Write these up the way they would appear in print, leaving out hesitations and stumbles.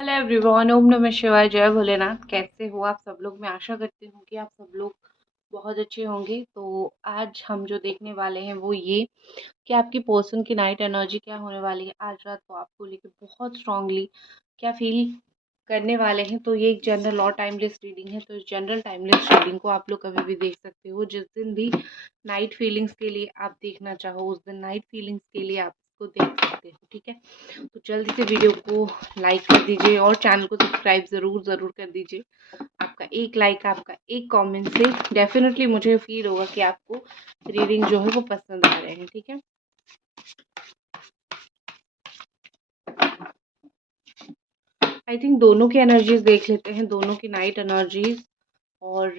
Hello everyone, ओम नमः शिवाय, जय भोलेनाथ। कैसे हो आप सब लोग? मैं आशा करती हूँ कि आप सब लोग बहुत अच्छे होंगे। तो आज हम जो देखने वाले हैं वो ये कि आपकी पर्सन की नाइट एनर्जी क्या होने वाली है आज रात, वो आपको लेके बहुत स्ट्रांगली क्या फील करने वाले हैं। तो ये एक जनरल और टाइमलेस रीडिंग है। तो इस जनरल टाइमलेस रीडिंग को आप लोग कभी भी देख सकते हो। जिस दिन भी नाइट फीलिंग्स के लिए आप देखना चाहो उस दिन नाइट फीलिंग्स के लिए आप इसको देख सकते हो, ठीक है। तो जल्दी से वीडियो को लाइक कर दीजिए और चैनल को सब्सक्राइब ज़रूर कर दीजिए। आपका एक लाइक, आपका एक कमेंट से डेफिनेटली मुझे फील होगा कि आपको रीडिंग जो है वो पसंद आ रहे हैं, ठीक है। आई थिंक दोनों की एनर्जीज देख लेते हैं, दोनों की नाइट एनर्जीज और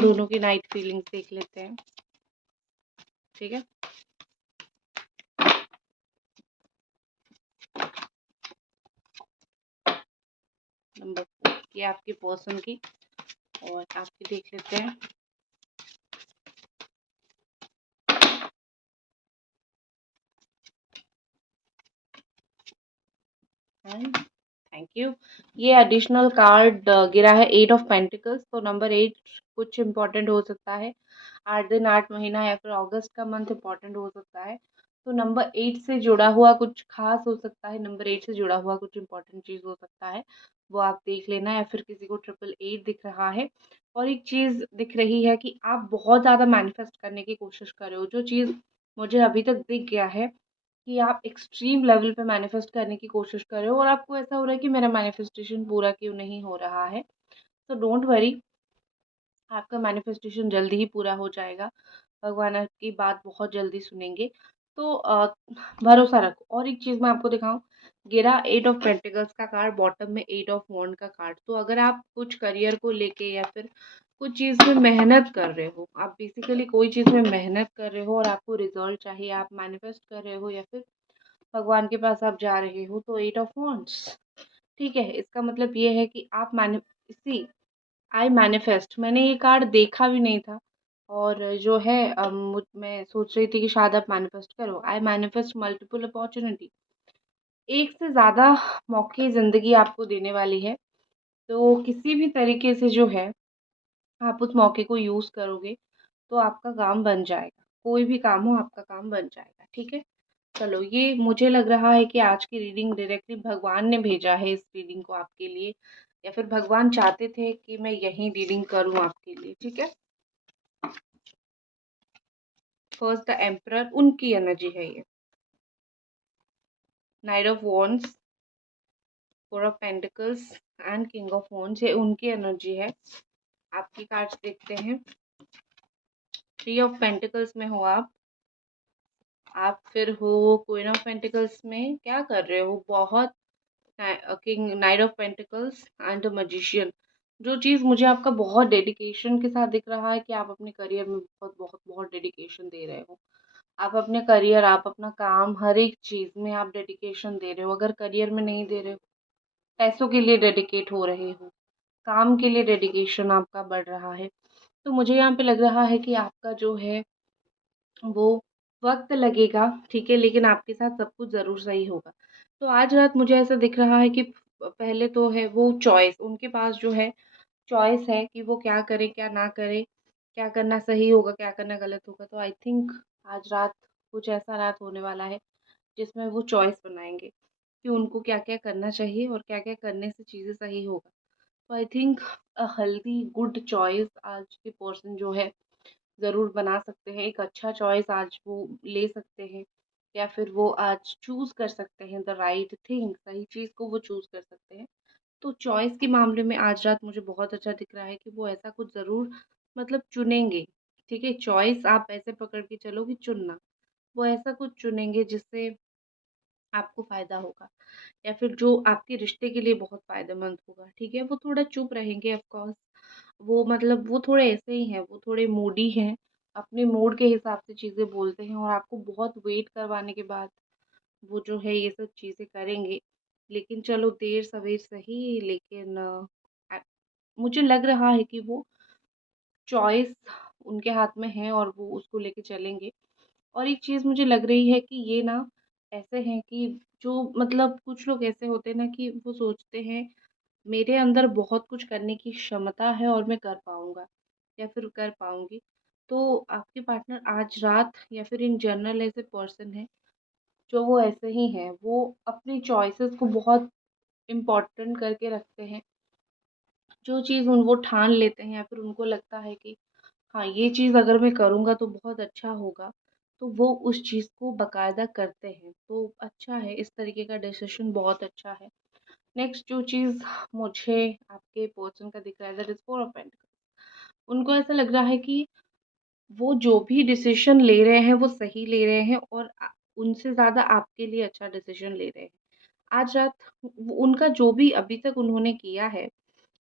दोनों की नाइट फीलिंग्स देख लेते हैं, ठीक है। नंबर ये आपकी पर्सन की और आपकी देख लेते हैं। Thank you. ये एडिशनल कार्ड गिरा है 8 ऑफ पेंटिकल्स। तो नंबर 8 कुछ इम्पोर्टेंट हो सकता है। 8 दिन 8 महीना या फिर अगस्त का मंथ इम्पोर्टेंट हो सकता है। तो नंबर 8 से जुड़ा हुआ कुछ खास हो सकता है। नंबर 8 से जुड़ा हुआ कुछ इम्पोर्टेंट चीज़ हो सकता है, वो आप देख लेना। या फिर किसी को 888 दिख रहा है। और एक चीज़ दिख रही है कि आप बहुत ज़्यादा मैनिफेस्ट करने की कोशिश कर रहे हो। जो चीज़ मुझे अभी तक दिख गया है कि आप एक्सट्रीम लेवल पे मैनिफेस्ट करने की कोशिश कर रहे हो और आपको ऐसा हो रहा है कि मेरा मैनिफेस्टेशन पूरा क्यों नहीं हो रहा है। तो डोंट वरी, आपका मैनिफेस्टेशन जल्दी ही पूरा हो जाएगा। भगवान आपकी बात बहुत जल्दी सुनेंगे। तो भरोसा रखो। और एक चीज़ मैं आपको दिखाऊं, गिरा 8 ऑफ पेंटिकल्स का कार्ड, बॉटम में 8 ऑफ वॉन्ड का कार्ड। तो अगर आप कुछ करियर को लेके या फिर कुछ चीज़ में मेहनत कर रहे हो, आप बेसिकली कोई चीज़ में मेहनत कर रहे हो और आपको रिजल्ट चाहिए, आप मैनिफेस्ट कर रहे हो या फिर भगवान के पास आप जा रहे हो, तो 8 ऑफ वॉन्ड्स, ठीक है। इसका मतलब ये है कि आप सी आई मैनिफेस्ट, मैंने ये कार्ड देखा भी नहीं था और जो है मैं सोच रही थी कि शायद आप मैनिफेस्ट करो। आई मैनिफेस्ट मल्टीपल अपॉर्चुनिटी, एक से ज़्यादा मौके ज़िंदगी आपको देने वाली है। तो किसी भी तरीके से जो है आप उस मौके को यूज़ करोगे तो आपका काम बन जाएगा। कोई भी काम हो आपका काम बन जाएगा, ठीक है। चलो, ये मुझे लग रहा है कि आज की रीडिंग डायरेक्टली भगवान ने भेजा है इस रीडिंग को आपके लिए, या फिर भगवान चाहते थे कि मैं यही रीडिंग करूं आपके लिए, ठीक है। फर्स्ट द एम्परर, उनकी एनर्जी है ये। Night of wands, four of pentacles and king of wands, ये उनकी एनर्जी है। आपकी कार्ड्स देखते हैं। थ्री ऑफ पेंटिकल्स में हो आप फिर हो क्वीन ऑफ पेंटिकल्स में। क्या कर रहे हो? बहुत king, night of pentacles and the magician. जो चीज़ मुझे आपका बहुत डेडिकेशन के साथ दिख रहा है कि आप अपने करियर में बहुत बहुत बहुत डेडिकेशन दे रहे हो। आप अपने करियर, आप अपना काम, हर एक चीज़ में आप डेडिकेशन दे रहे हो। अगर करियर में नहीं दे रहे हो, पैसों के लिए डेडिकेट हो रहे हो, काम के लिए डेडिकेशन आपका बढ़ रहा है। तो मुझे यहाँ पे लग रहा है कि आपका जो है वो वक्त लगेगा, ठीक है, लेकिन आपके साथ सब कुछ ज़रूर सही होगा। तो आज रात मुझे ऐसा दिख रहा है कि पहले तो है वो चॉइस, उनके पास जो है चॉइस है कि वो क्या करे क्या ना करे, क्या करना सही होगा क्या करना गलत होगा। तो आई थिंक आज रात कुछ ऐसा रात होने वाला है जिसमें वो चॉइस बनाएंगे कि उनको क्या क्या करना चाहिए और क्या क्या करने से चीज़ें सही होगा। तो I think a healthy good choice आज के पर्सन जो है ज़रूर बना सकते हैं। एक अच्छा चॉइस आज वो ले सकते हैं, या फिर वो आज चूज़ कर सकते हैं द राइट थिंग, सही चीज़ को वो चूज़ कर सकते हैं। तो चॉइस के मामले में आज रात मुझे बहुत अच्छा दिख रहा है कि वो ऐसा कुछ ज़रूर मतलब चुनेंगे, ठीक है। चॉइस आप ऐसे पकड़ के चलो कि चुनना, वो ऐसा कुछ चुनेंगे जिससे आपको फ़ायदा होगा या फिर जो आपके रिश्ते के लिए बहुत फ़ायदेमंद होगा, ठीक है। वो थोड़ा चुप रहेंगे, ऑफ कोर्स। वो मतलब वो थोड़े ऐसे ही हैं, वो थोड़े मूडी हैं, अपने मूड के हिसाब से चीज़ें बोलते हैं और आपको बहुत वेट करवाने के बाद वो जो है ये सब चीज़ें करेंगे। लेकिन चलो, देर सवेर सही, लेकिन मुझे लग रहा है कि वो चॉइस उनके हाथ में है और वो उसको लेके चलेंगे। और एक चीज़ मुझे लग रही है कि ये ना ऐसे हैं कि जो मतलब कुछ लोग ऐसे होते हैं ना कि वो सोचते हैं मेरे अंदर बहुत कुछ करने की क्षमता है और मैं कर पाऊँगा या फिर कर पाऊँगी। तो आपके पार्टनर आज रात या फिर इन जनरल ऐसे पर्सन हैं जो वो ऐसे ही हैं। वो अपनी चॉइसेस को बहुत इम्पोर्टेंट करके रखते हैं। जो चीज़ वो ठान लेते हैं या फिर उनको लगता है कि हाँ, ये चीज़ अगर मैं करूँगा तो बहुत अच्छा होगा, तो वो उस चीज़ को बाकायदा करते हैं। तो अच्छा है, इस तरीके का डिसीज़न बहुत अच्छा है। नेक्स्ट जो चीज़ मुझे आपके पर्सन का दिख रहा है दैट इज़ 4 ऑफ पेंटिकल्स। उनको ऐसा लग रहा है कि वो जो भी डिसीज़न ले रहे हैं वो सही ले रहे हैं और उनसे ज़्यादा आपके लिए अच्छा डिसीज़न ले रहे हैं। आज रात उनका जो भी अभी तक उन्होंने किया है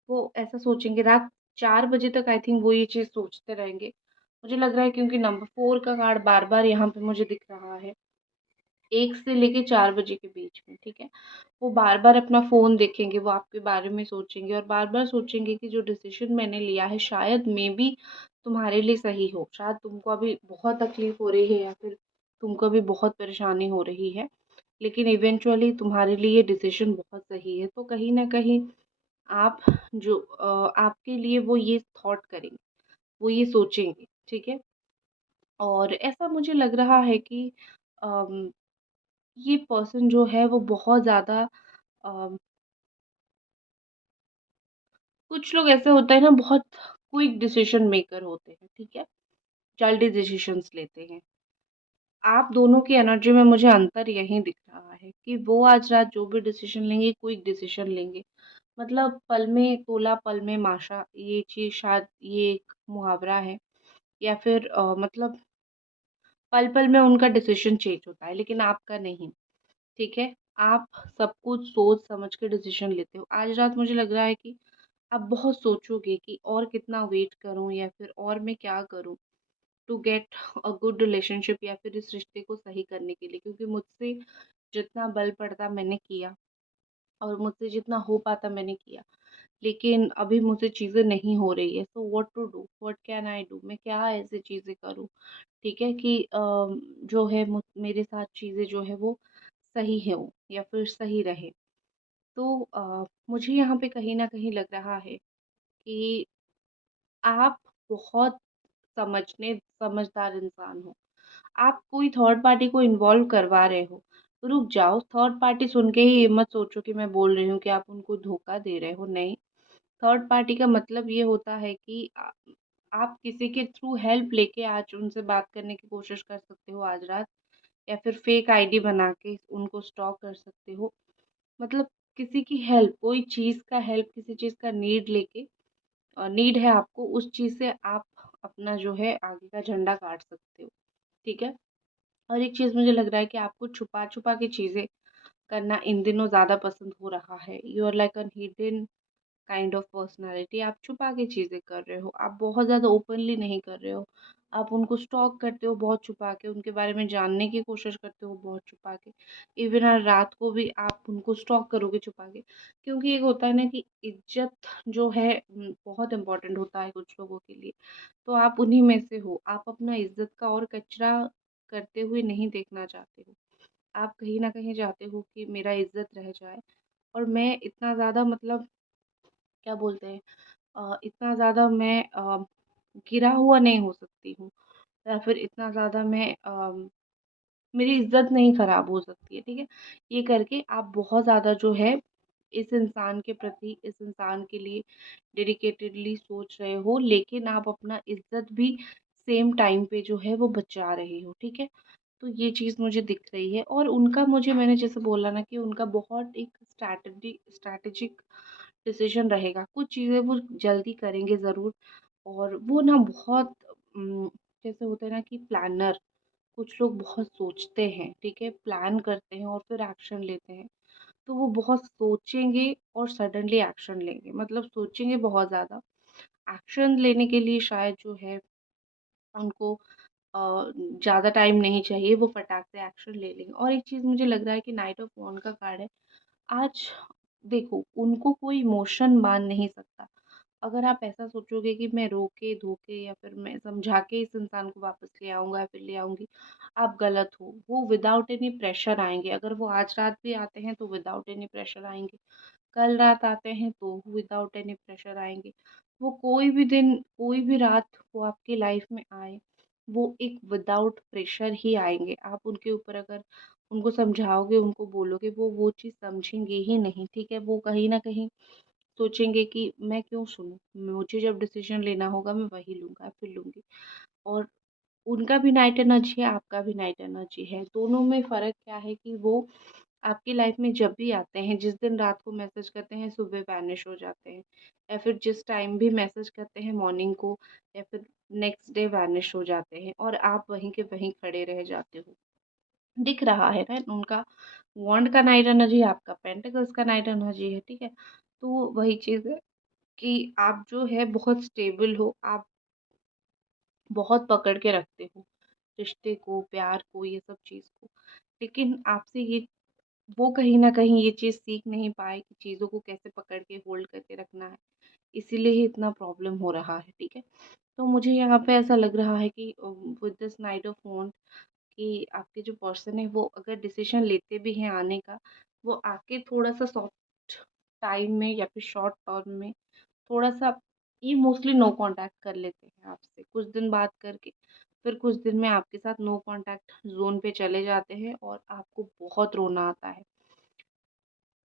वो ऐसा सोचेंगे रात 4 बजे तक आई थिंक वो ये चीज़ सोचते रहेंगे। मुझे लग रहा है क्योंकि नंबर 4 का कार्ड बार-बार यहाँ पे मुझे दिख रहा है। 1 से लेके 4 बजे के बीच में, ठीक है? वो बार-बार अपना फ़ोन देखेंगे, वो आपके बारे में सोचेंगे और बार-बार सोचेंगे कि जो डिसीज़न मैंने लिया है शायद मेबी तुम्हारे लिए सही हो। शायद तुमको अभी बहुत तकलीफ़ हो रही है या फिर तुमको अभी बहुत परेशानी हो रही है, लेकिन इवेंचुअली तुम्हारे लिए ये डिसीज़न बहुत सही है। तो कहीं न कहीं आप आपके लिए वो ये थॉट करेंगे, वो ये सोचेंगे, ठीक है? और ऐसा मुझे लग रहा है कि अम, ये पर्सन जो है वो बहुत ज़्यादा अम, कुछ लोग ऐसे होते हैं ना बहुत क्विक डिसीजन मेकर होते हैं, ठीक है? जल्दी डिसीजंस लेते हैं। आप दोनों की एनर्जी में मुझे अंतर यही दिख रहा है कि वो आज रात जो भी डिसीजन लेंगे, क्विक डिसीजन लेंगे। मतलब पल में तोला पल में माशा, ये चीज़ शायद ये एक मुहावरा है या फिर मतलब पल-पल में उनका डिसीजन चेंज होता है, लेकिन आपका नहीं, ठीक है? आप सब कुछ सोच समझ के डिसीजन लेते हो। आज रात मुझे लग रहा है कि आप बहुत सोचोगे कि और कितना वेट करूँ या फिर और मैं क्या करूँ to get a good relationship या फिर इस रिश्ते को सही करने के लिए, क्योंकि मुझसे जितना बल पड़ता मैंने किया और मुझसे जितना हो पाता मैंने किया। लेकिन अभी मुझसे चीज़ें नहीं हो रही है, so what to do? What can I do? मैं क्या ऐसी चीज़ें करूँ, ठीक है कि जो है मेरे साथ चीज़ें जो है वो सही हो या फिर सही रहे। तो मुझे यहाँ पे कहीं न कहीं लग रहा है कि आप बहुत समझदार इंसान हो। आप कोई थर्ड पार्टी को इन्वॉल्व करवा रहे हो, रुक जाओ। थर्ड पार्टी सुन के ही ये मत सोचो कि मैं बोल रही हूँ कि आप उनको धोखा दे रहे हो, नहीं। थर्ड पार्टी का मतलब ये होता है कि आप किसी के थ्रू हेल्प लेके आज उनसे बात करने की कोशिश कर सकते हो आज रात, या फिर फेक आईडी बना के उनको स्टॉक कर सकते हो। मतलब किसी की हेल्प, कोई चीज़ का हेल्प, किसी चीज़ का नीड लेके नीड है आपको, उस चीज़ से आप अपना जो है आगे का झंडा गाड़ सकते हो, ठीक है? और एक चीज़ मुझे लग रहा है कि आपको छुपा-छुपा के चीज़ें करना इन दिनों ज़्यादा पसंद हो रहा है। You are like a hidden kind of personality. आप छुपा के चीज़ें कर रहे हो, आप बहुत ज़्यादा ओपनली नहीं कर रहे हो। आप उनको स्टॉक करते हो बहुत छुपा के, उनके बारे में जानने की कोशिश करते हो बहुत छुपा के। इवन रात को भी आप उनको स्टॉक करोगे छुपा के, क्योंकि एक होता है ना कि इज़्ज़त जो है बहुत इम्पोर्टेंट होता है कुछ लोगों के लिए। तो आप उन्हीं में से हो। आप अपना इज़्ज़त का और कचरा करते हुए नहीं देखना चाहते हो। आप कहीं न कहीं चाहते हो कि मेरा इज़्ज़त रह जाए और मैं इतना ज़्यादा मतलब क्या बोलते हैं इतना ज़्यादा मैं गिरा हुआ नहीं हो सकती हूँ या फिर इतना ज़्यादा मैं मेरी इज़्ज़त नहीं ख़राब हो सकती है, ठीक है? ये करके आप बहुत ज़्यादा जो है इस इंसान के प्रति, इस इंसान के लिए डेडिकेटेडली सोच रहे हो, लेकिन आप अपना इज़्ज़त भी सेम टाइम पे जो है वो बचा रहे हो, ठीक है? तो ये चीज़ मुझे दिख रही है और उनका मुझे मैंने जैसे बोला ना कि उनका बहुत एक स्ट्रैटेजिक डिसीज़न रहेगा। कुछ चीज़ें वो जल्दी करेंगे ज़रूर और वो ना बहुत जैसे होता है ना कि प्लानर, कुछ लोग बहुत सोचते हैं, ठीक है? प्लान करते हैं और फिर एक्शन लेते हैं। तो वो बहुत सोचेंगे और सडनली एक्शन लेंगे। मतलब सोचेंगे बहुत ज़्यादा, एक्शन लेने के लिए शायद जो है उनको अ, ज़्यादा टाइम नहीं चाहिए, वो फटाक से एक्शन ले लेंगे। और एक चीज़ मुझे लग रहा है कि नाइट ऑफ वॉन्ड का कार्ड है। आज देखो, उनको कोई इमोशन मान नहीं सकता। अगर आप ऐसा सोचोगे कि मैं रोके धोके या फिर मैं समझा के इस इंसान को वापस ले आऊँगा या फिर ले आऊँगी, आप गलत हो। वो विदाउट एनी प्रेशर आएँगे। अगर वो आज रात भी आते हैं तो विदाउट एनी प्रेशर आएँगे। कल रात आते हैं तो विदाउट एनी प्रेशर आएँगे। वो कोई भी दिन, कोई भी रात वो आपकी लाइफ में आए, वो एक विदाउट प्रेशर ही आएँगे। आप उनके ऊपर अगर उनको समझाओगे, उनको बोलोगे, वो चीज़ समझेंगे ही नहीं, ठीक है? वो कहीं न कहीं सोचेंगे कि मैं क्यों सुनूँ? मुझे जब डिसीज़न लेना होगा मैं वही लूँगा, फिर लूँगी। और उनका भी नाइट एनर्जी है, आपका भी नाइट एनर्जी है। दोनों में फ़र्क क्या है कि वो आपकी लाइफ में जब भी आते हैं, जिस दिन रात को मैसेज करते हैं, सुबह वैनिश हो जाते हैं। या फिर जिस टाइम भी मैसेज करते हैं मॉर्निंग को या फिर नेक्स्ट डे वैनिश हो जाते हैं और आप वहीं के वहीं खड़े रह जाते हो। दिख रहा है ना उनका वॉन्ड का नाइट एनर्जी, आपका पेंटिकल्स का नाइट एनर्जी है, ठीक है? तो वही चीज़ है कि आप जो है बहुत स्टेबल हो, आप बहुत पकड़ के रखते हो रिश्ते को, प्यार को, ये सब चीज़ को। लेकिन आपसे ये वो कहीं न कहीं ये चीज़ सीख नहीं पाए कि चीज़ों को कैसे पकड़ के होल्ड करके रखना है। इसीलिए ही इतना प्रॉब्लम हो रहा है, ठीक है? तो मुझे यहाँ पे ऐसा लग रहा है कि विद दिस नाइट ऑफ वॉन्ड कि आपके जो पर्सन है वो अगर डिसीज़न लेते भी हैं आने का, वो आके थोड़ा-सा सॉफ्ट टाइम में या फिर शॉर्ट टर्म में थोड़ा-सा ये मोस्टली नो कॉन्टैक्ट कर लेते हैं आपसे, कुछ दिन बात करके, फिर कुछ दिन में आपके साथ नो कॉन्टैक्ट ज़ोन पे चले जाते हैं और आपको बहुत रोना आता है।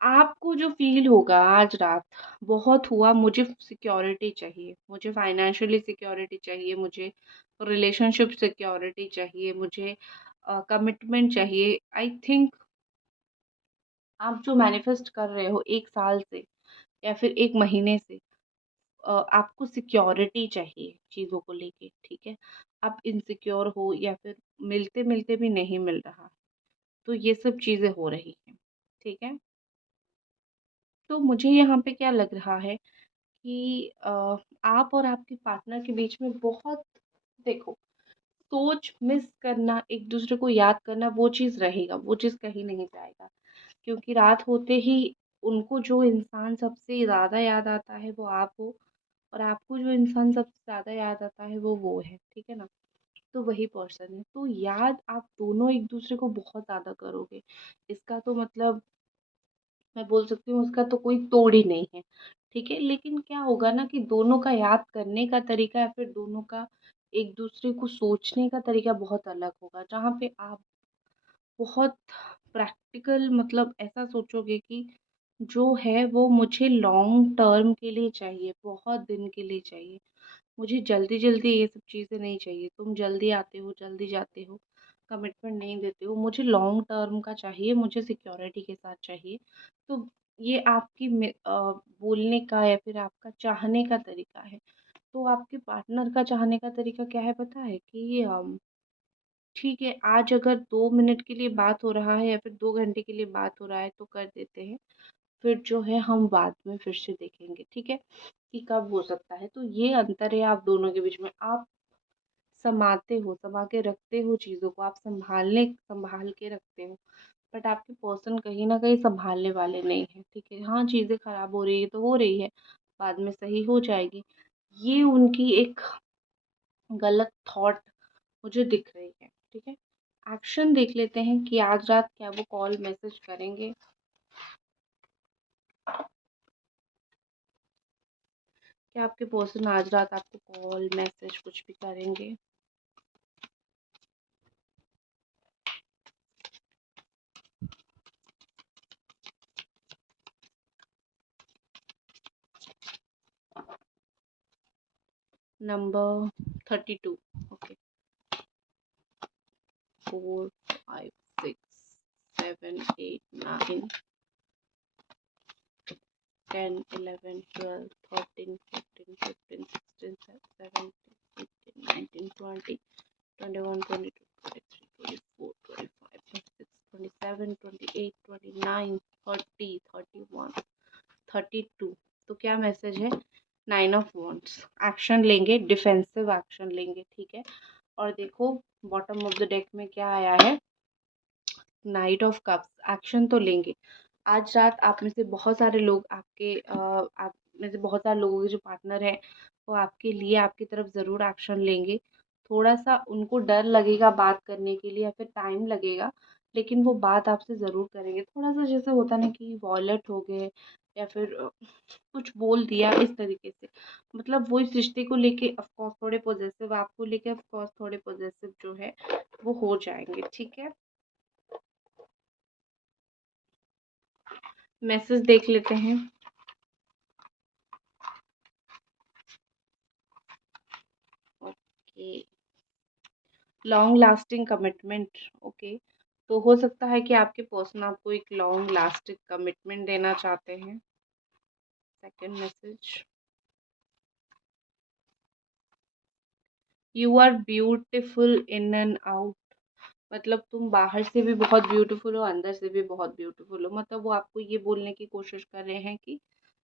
आपको जो फ़ील होगा आज रात, बहुत हुआ, मुझे सिक्योरिटी चाहिए, मुझे फाइनेंशियली सिक्योरिटी चाहिए, मुझे रिलेशनशिप सिक्योरिटी चाहिए, मुझे कमिटमेंट चाहिए। आई थिंक आप जो मैनिफेस्ट कर रहे हो 1 साल से या फिर 1 महीने से, आपको सिक्योरिटी चाहिए चीज़ों को लेके, ठीक है? आप इनसिक्योर हो या फिर मिलते-मिलते भी नहीं मिल रहा, तो ये सब चीज़ें हो रही हैं, ठीक है? तो मुझे यहाँ पे क्या लग रहा है कि आप और आपके पार्टनर के बीच में बहुत, देखो, सोच मिस करना, एक-दूसरे को याद करना, वो चीज़ रहेगा, वो चीज़ कहीं नहीं जाएगा। क्योंकि रात होते ही उनको जो इंसान सबसे ज़्यादा याद आता है वो आप हो और आपको जो इंसान सबसे ज़्यादा याद आता है वो है, ठीक है ना? तो वही पर्सन है। तो याद आप दोनों एक-दूसरे को बहुत ज़्यादा करोगे। इसका तो मतलब मैं बोल सकती हूँ उसका तो कोई तोड़ ही नहीं है, ठीक है? लेकिन क्या होगा ना कि दोनों का याद करने का तरीका या फिर दोनों का एक-दूसरे को सोचने का तरीका बहुत अलग होगा। जहाँ पे आप बहुत प्रैक्टिकल, मतलब ऐसा सोचोगे कि जो है वो मुझे लॉन्ग टर्म के लिए चाहिए, बहुत दिन के लिए चाहिए। मुझे जल्दी-जल्दी ये सब चीज़ें नहीं चाहिए। तुम जल्दी आते हो, जल्दी जाते हो, कमिटमेंट नहीं देते हो। मुझे लॉन्ग टर्म का चाहिए, मुझे सिक्योरिटी के साथ चाहिए। तो ये आपकी बोलने का या फिर आपका चाहने का तरीका है। तो आपके पार्टनर का चाहने का तरीका क्या है पता है? कि ठीक है, आज अगर 2 मिनट के लिए बात हो रहा है या फिर 2 घंटे के लिए बात हो रहा है तो कर देते हैं। फिर जो है हम बाद में फिर से देखेंगे, ठीक है? कि कब हो सकता है। तो ये अंतर है आप दोनों के बीच में। आप सँभालते हो, सँभाल के रखते हो चीज़ों को, आप सँभाल के रखते हो। बट आपके पर्सन कहीं न कहीं सँभालने वाले नहीं हैं, ठीक है? हाँ, चीज़ें खराब हो रही है तो हो रही है, बाद में सही हो जाएगी। ये उनकी एक गलत थॉट मुझे दिख रही है, ठीक है? एक्शन देख लेते हैं कि आज रात क्या वो कॉल मैसेज करेंगे? क्या आपके पर्सन आज रात आपको कॉल मैसेज कुछ भी करेंगे? Number 32, okay. 4, 5, 6, 7, 8, 9, 10, 11, 12, 13, 14, 15, 16, 17, 18, 19, 20, 21, 22, 23, 24, 25, 26, 27, 28, 29, 30, 31, 32। तो क्या मैसेज है? 9 ऑफ वॉन्ड्स। एक्शन लेंगे, डिफेंसिव एक्शन लेंगे, ठीक है? और देखो बॉटम ऑफ द डेक में क्या आया है? Night of cups. एक्शन तो लेंगे। आज रात आप में से बहुत सारे लोग आपके आप में से बहुत सारे लोगों के जो पार्टनर हैं वो आपके लिए आपकी तरफ ज़रूर एक्शन लेंगे। थोड़ा-सा उनको डर लगेगा बात करने के लिए या फिर टाइम लगेगा, लेकिन वो बात आपसे ज़रूर करेंगे। थोड़ा-सा जैसे होता है ना कि वॉयलेंट हो गए या फिर कुछ बोल दिया इस तरीके से, मतलब वो इस रिश्ते को लेके ऑफ कोर्स थोड़े पॉसेसिव, आपको लेके ऑफ कोर्स थोड़े पॉसेसिव जो है वो हो जाएँगे, ठीक है? मैसेज देख लेते हैं। Okay, long lasting commitment, okay. तो हो सकता है कि आपके पर्सन आपको एक लॉन्ग लास्टिंग कमिटमेंट देना चाहते हैं। Second message, you are beautiful in and out, मतलब तुम बाहर से भी बहुत ब्यूटीफुल हो, अंदर से भी बहुत ब्यूटीफुल हो। मतलब वो आपको ये बोलने की कोशिश कर रहे हैं कि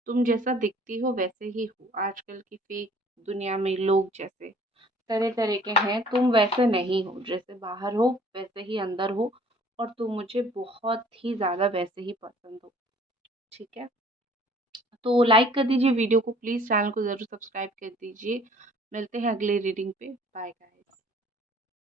तुम जैसा दिखती हो वैसे ही हो। आजकल की फेक दुनिया में लोग जैसे तरह तरह के हैं, तुम वैसे नहीं हो, जैसे बाहर हो वैसे ही अंदर हो, और तुम मुझे बहुत ही ज़्यादा वैसे ही पसंद हो, ठीक है? तो लाइक कर दीजिए वीडियो को, प्लीज़ चैनल को ज़रूर सब्सक्राइब कर दीजिए। मिलते हैं अगले रीडिंग पे, बाय गाइस।